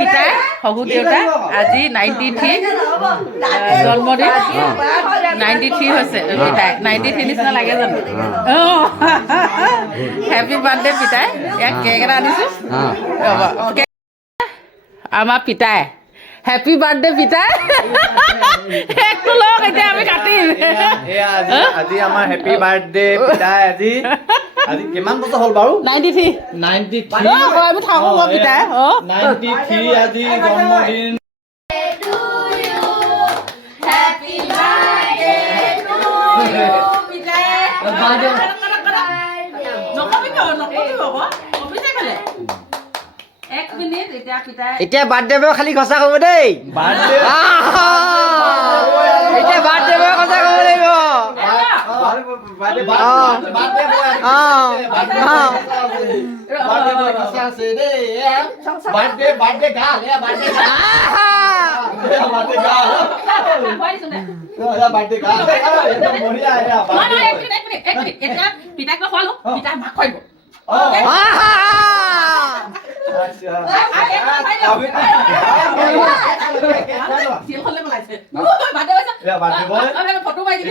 পিতাই শহু দেউতা আজি 93 জন্মদিন 93 হৈছে পিতাই 93 নিচিনা লাগে জানো হেপী বাৰ্থডে পিতাই এক কেক এটা আনিছোঁ আমাৰ পিতাই হেপী বাৰ্থডে পিতাই কেকটো লওক এতিয়া আমি কাটিম আজি আমাৰ হেপী বাৰ্থডে পিতাই আজি কিমান বছৰ হ'ল বাৰু 93 আমি থাকোঁ মই পিতাই 93 আজি জন্মদিন এতিয়া বাৰ্থডে বয় খালি সঁচা ক'ব দেই এতিয়া বাৰ্থডে বয় সঁচা ক'ব লাগিব পিতাক খোৱালো পিতাক মাক খুৱাব ফটো মাৰি